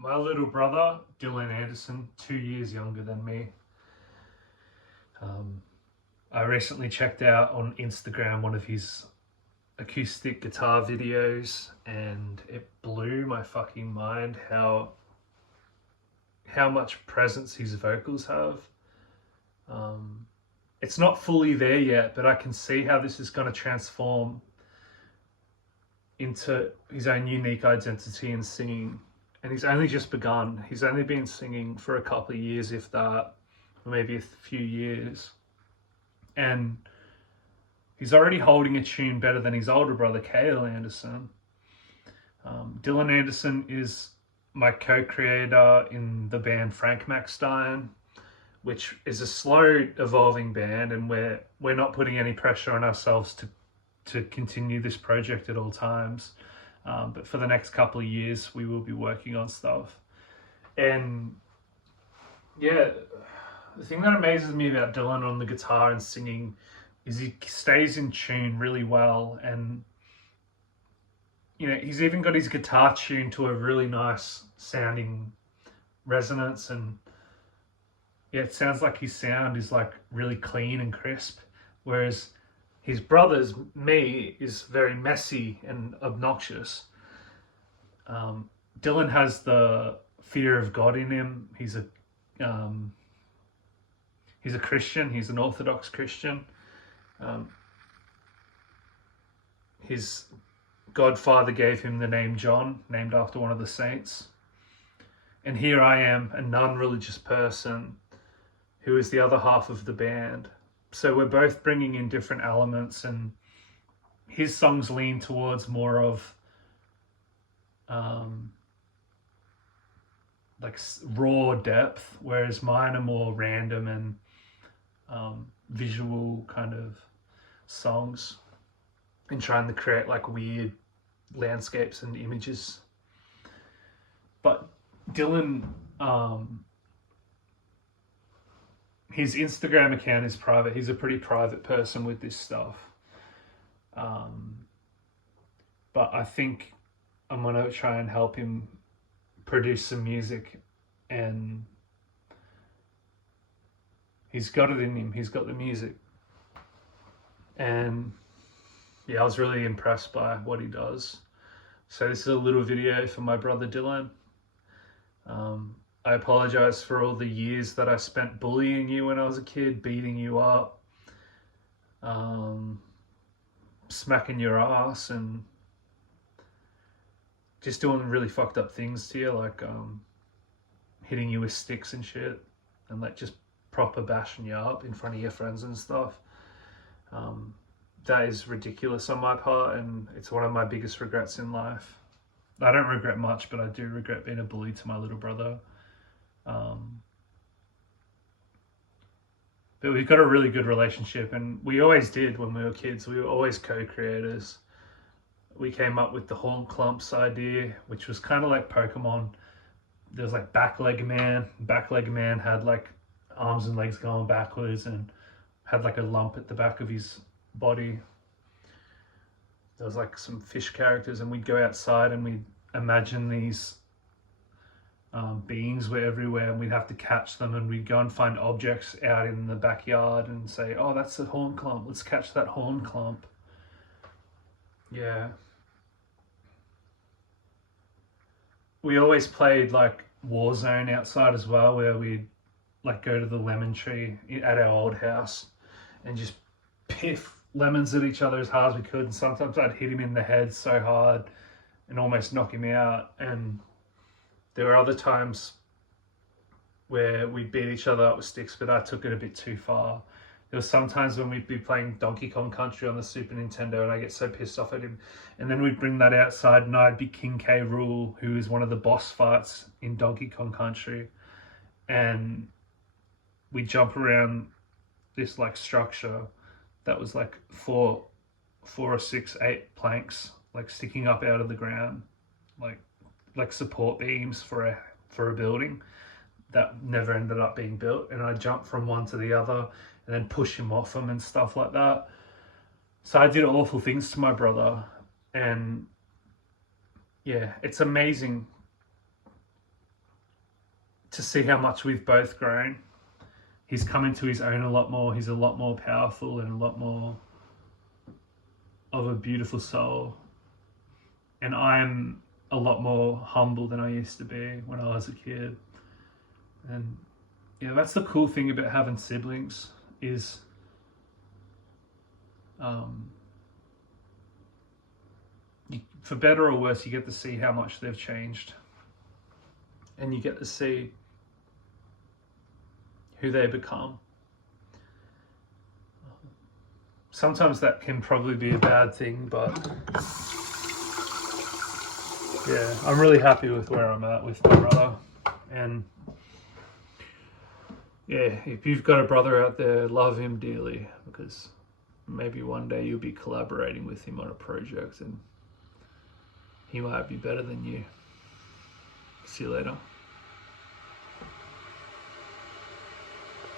My little brother, Dylan Anderson, 2 years younger than me. Um, I recently checked out on Instagram one of his acoustic guitar videos, and it blew my fucking mind how much presence his vocals have. Um, it's not fully there yet, but I can see how this is going to transform into his own unique identity in singing. And he's only just begun. He's only been singing for a couple of years, if that, or maybe a few years. And he's already holding a tune better than his older brother, Cale Anderson. Dylan Anderson is my co-creator in the band Frank Maxstein, which is a slow evolving band, and we're not putting any pressure on ourselves to continue this project at all times. But for the next couple of years, we will be working on stuff. And yeah, the thing that amazes me about Dylan on the guitar and singing is he stays in tune really well. And, he's even got his guitar tuned to a really nice sounding resonance. And yeah, it sounds like his sound is like really clean and crisp. Whereas his brother's, me, is very messy and obnoxious. Dylan has the fear of God in him. He's a Christian. He's an Orthodox Christian. His godfather gave him the name John, named after one of the saints. And here I am, a non-religious person who is the other half of the band. So we're both bringing in different elements, and his songs lean towards more of like raw depth, whereas mine are more random and visual kind of songs, and trying to create like weird landscapes and images. But Dylan, his Instagram account is private. He's a pretty private person with this stuff. But I think I'm going to try and help him produce some music, and he's got it in him. He's got the music. And yeah, I was really impressed by what he does. So this is a little video for my brother Dylan. I apologize for all the years that I spent bullying you when I was a kid, beating you up, smacking your ass, and just doing really fucked up things to you, like hitting you with sticks and shit, and like just proper bashing you up in front of your friends and stuff. That is ridiculous on my part, and it's one of my biggest regrets in life. I don't regret much, but I do regret being a bully to my little brother. But we've got a really good relationship, and we always did when we were kids. We were always co-creators. We came up with the Horn Clumps idea, which was kind of like Pokemon. There was like Backleg Man. Backleg Man had like arms and legs going backwards and had like a lump at the back of his body. There was like some fish characters, and we'd go outside and we'd imagine these beings were everywhere, and we'd have to catch them, and we'd go and find objects out in the backyard and say, oh, that's a horn clump, let's catch that horn clump. Yeah. We always played like Warzone outside as well, where we'd like go to the lemon tree at our old house and just piff lemons at each other as hard as we could, and sometimes I'd hit him in the head so hard and almost knock him out. And there were other times where we'd beat each other up with sticks, but I took it a bit too far. There was sometimes when we'd be playing Donkey Kong Country on the Super Nintendo, and I get so pissed off at him, and then we'd bring that outside, and I'd be King K. Rool, who is one of the boss fights in Donkey Kong Country, and we'd jump around this like structure that was like four or six, 8 planks like sticking up out of the ground, like support beams for a building that never ended up being built. And I'd jump from one to the other and then push him off them and stuff like that. So I did awful things to my brother, and yeah, it's amazing to see how much we've both grown. He's come into his own a lot more. He's a lot more powerful and a lot more of a beautiful soul. And I'm a lot more humble than I used to be when I was a kid. And yeah, that's the cool thing about having siblings is for better or worse, you get to see how much they've changed. And you get to see who they become. Sometimes that can probably be a bad thing, but yeah, I'm really happy with where I'm at with my brother. And yeah, if you've got a brother out there, love him dearly, because maybe one day you'll be collaborating with him on a project and he might be better than you. See you later.